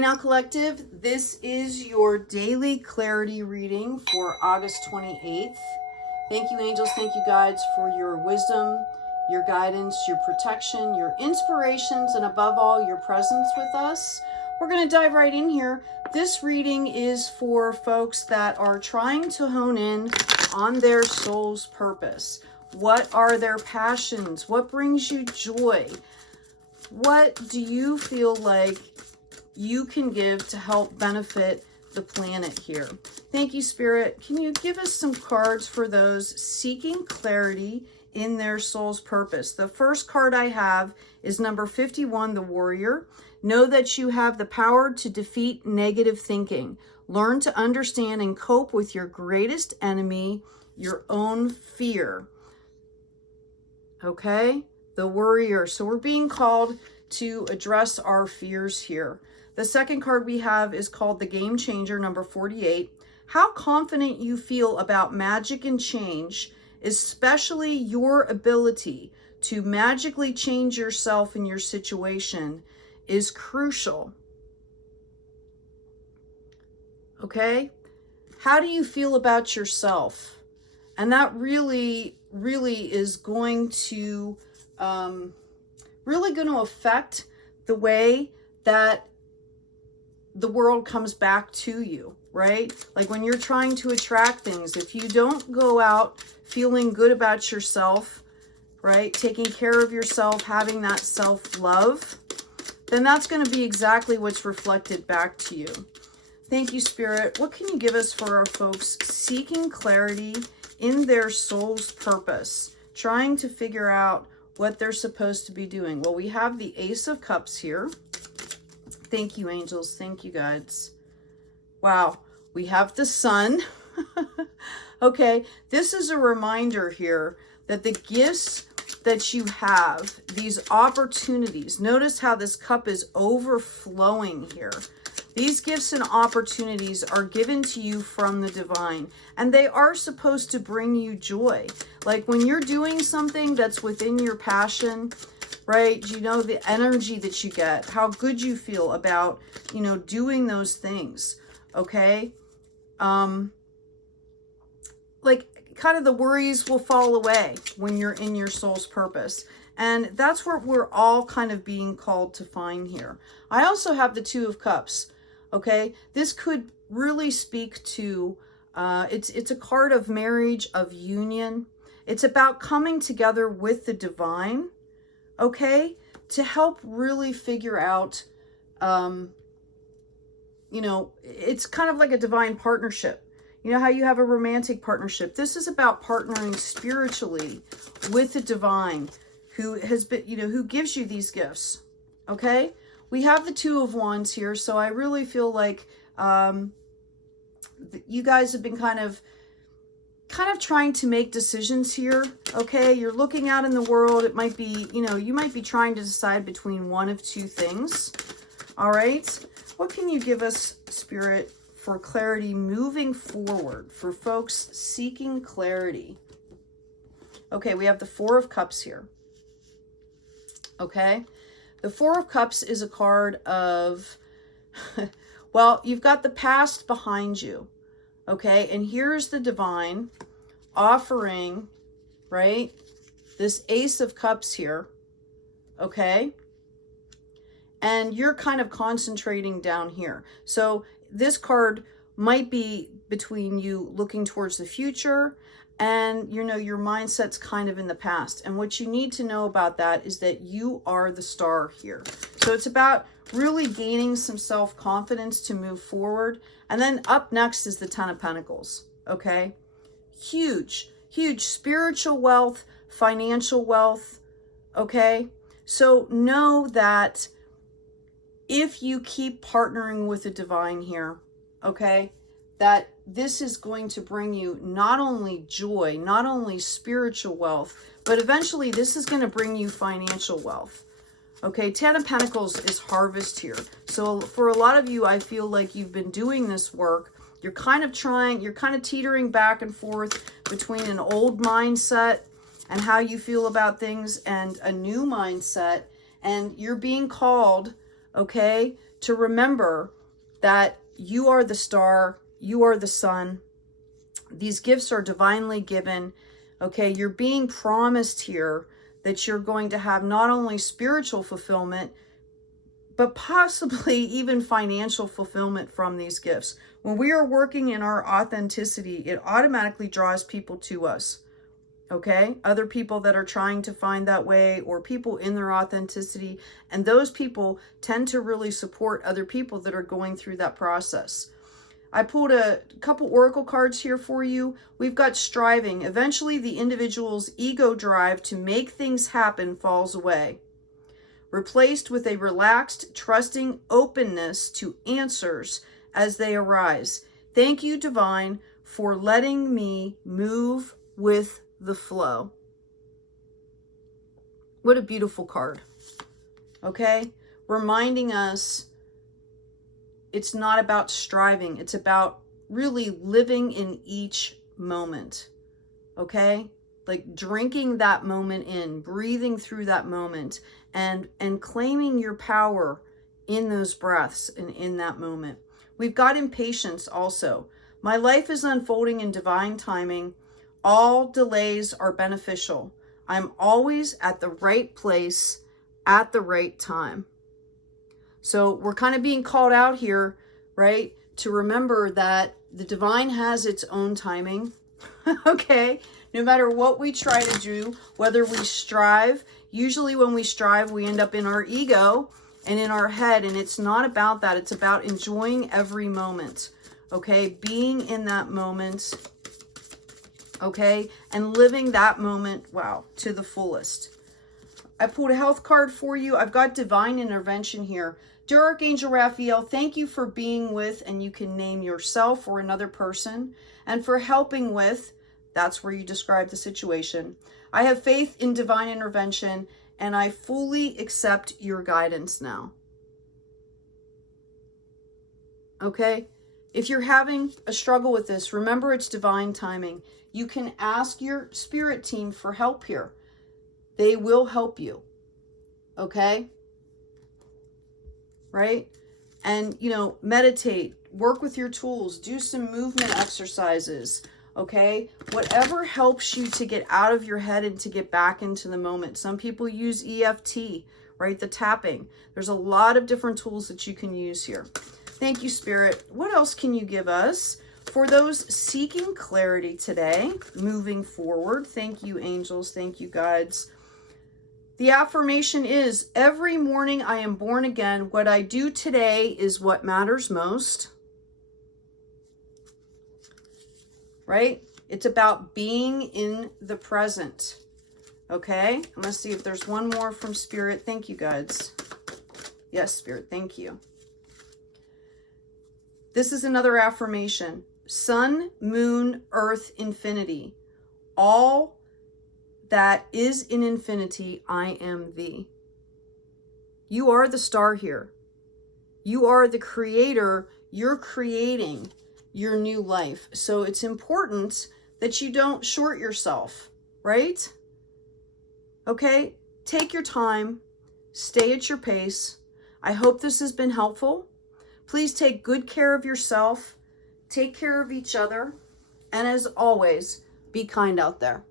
Now, Collective, this is your daily clarity reading for August 28th. Thank you, angels. Thank you, guides, for your wisdom, your guidance, your protection, your inspirations, and above all, your presence with us. We're going to dive right in here. This reading is for folks that are trying to hone in on their soul's purpose. What are their passions? What brings you joy? What do you feel like you can give to help benefit the planet here? Thank you, Spirit. Can you give us some cards for those seeking clarity in their soul's purpose? The first card I have is number 51, the Warrior. Know that you have the power to defeat negative thinking. Learn to understand and cope with your greatest enemy, your own fear. Okay? The Warrior. So we're being called to address our fears here. The second card we have is called the Game Changer, number 48. How confident you feel about magic and change, especially your ability to magically change yourself and your situation, is crucial. Okay? How do you feel about yourself? And that really is going to affect the way that the world comes back to you, right? Like when you're trying to attract things, if you don't go out feeling good about yourself, right? Taking care of yourself, having that self-love, then that's going to be exactly what's reflected back to you. Thank you, Spirit. What can you give us for our folks seeking clarity in their soul's purpose, trying to figure out what they're supposed to be doing? Well, we have the Ace of Cups here. Thank you, angels. Thank you, guides. Wow. We have the Sun. Okay. This is a reminder here that the gifts that you have, these opportunities, notice how this cup is overflowing here. These gifts and opportunities are given to you from the divine, and they are supposed to bring you joy. Like when you're doing something that's within your passion, right? You know, the energy that you get, how good you feel about, you know, doing those things. Okay. Like kind of the worries will fall away when you're in your soul's purpose. And that's what we're all kind of being called to find here. I also have the Two of Cups. Okay. This could really speak to, it's a card of marriage, of union. It's about coming together with the divine. Okay, to help really figure out, you know, it's kind of like a divine partnership. You know how you have a romantic partnership? This is about partnering spiritually with the divine who has been, you know, who gives you these gifts. Okay, we have the Two of Wands here. So I really feel like you guys have been kind of trying to make decisions here. Okay, you're looking out in the world. It might be, you know, you might be trying to decide between one of two things. All right, what can you give us, Spirit, for clarity moving forward for folks seeking clarity? Okay, we have the Four of Cups here. Okay, the Four of Cups is a card of well, you've got the past behind you. Okay, and here's the divine offering, right, this Ace of Cups here, okay, and you're kind of concentrating down here. So this card might be between you looking towards the future and, you know, your mindset's kind of in the past. And what you need to know about that is that you are the star here. So it's about really gaining some self-confidence to move forward. And then up next is the Ten of Pentacles, okay? Huge, huge spiritual wealth, financial wealth, okay? So know that if you keep partnering with the divine here, okay, that this is going to bring you not only joy, not only spiritual wealth, but eventually this is going to bring you financial wealth. Okay, Ten of Pentacles is harvest here. So for a lot of you, I feel like you've been doing this work. You're kind of teetering back and forth between an old mindset and how you feel about things and a new mindset. And you're being called, okay, to remember that you are the star, you are the sun. These gifts are divinely given. Okay, you're being promised here that you're going to have not only spiritual fulfillment, but possibly even financial fulfillment from these gifts. When we are working in our authenticity, it automatically draws people to us. Okay, other people that are trying to find that way, or people in their authenticity, and those people tend to really support other people that are going through that process. I pulled a couple oracle cards here for you. We've got striving. Eventually, the individual's ego drive to make things happen falls away, replaced with a relaxed, trusting openness to answers as they arise. Thank you, Divine, for letting me move with the flow. What a beautiful card. Okay? Reminding us it's not about striving. It's about really living in each moment. Okay? Like drinking that moment in, breathing through that moment, and claiming your power in those breaths and in that moment. We've got impatience also. My life is unfolding in divine timing. All delays are beneficial. I'm always at the right place at the right time. So we're kind of being called out here, right? To remember that the divine has its own timing. Okay? No matter what we try to do, whether we strive, usually when we strive, we end up in our ego and in our head. And it's not about that. It's about enjoying every moment. Okay? Being in that moment. Okay? And living that moment, wow, to the fullest. I pulled a health card for you. I've got divine intervention here. Dear Archangel Raphael, thank you for being with, and you can name yourself or another person, and for helping with, that's where you describe the situation. I have faith in divine intervention, and I fully accept your guidance now. Okay? If you're having a struggle with this, remember it's divine timing. You can ask your spirit team for help here. They will help you. Okay? Right? And, you know, meditate, work with your tools, do some movement exercises. Okay? Whatever helps you to get out of your head and to get back into the moment. Some people use EFT, right? The tapping. There's a lot of different tools that you can use here. Thank you, Spirit. What else can you give us for those seeking clarity today, moving forward? Thank you, angels. Thank you, guides. The affirmation is, every morning I am born again. What I do today is what matters most. Right? It's about being in the present. Okay? Let's see if there's one more from Spirit. Thank you, guides. Yes, Spirit. Thank you. This is another affirmation. Sun, moon, earth, infinity. All that is in infinity, I am thee. You are the star here. You are the creator. You're creating your new life. So it's important that you don't short yourself, right? Okay? Take your time. Stay at your pace. I hope this has been helpful. Please take good care of yourself. Take care of each other. And as always, be kind out there.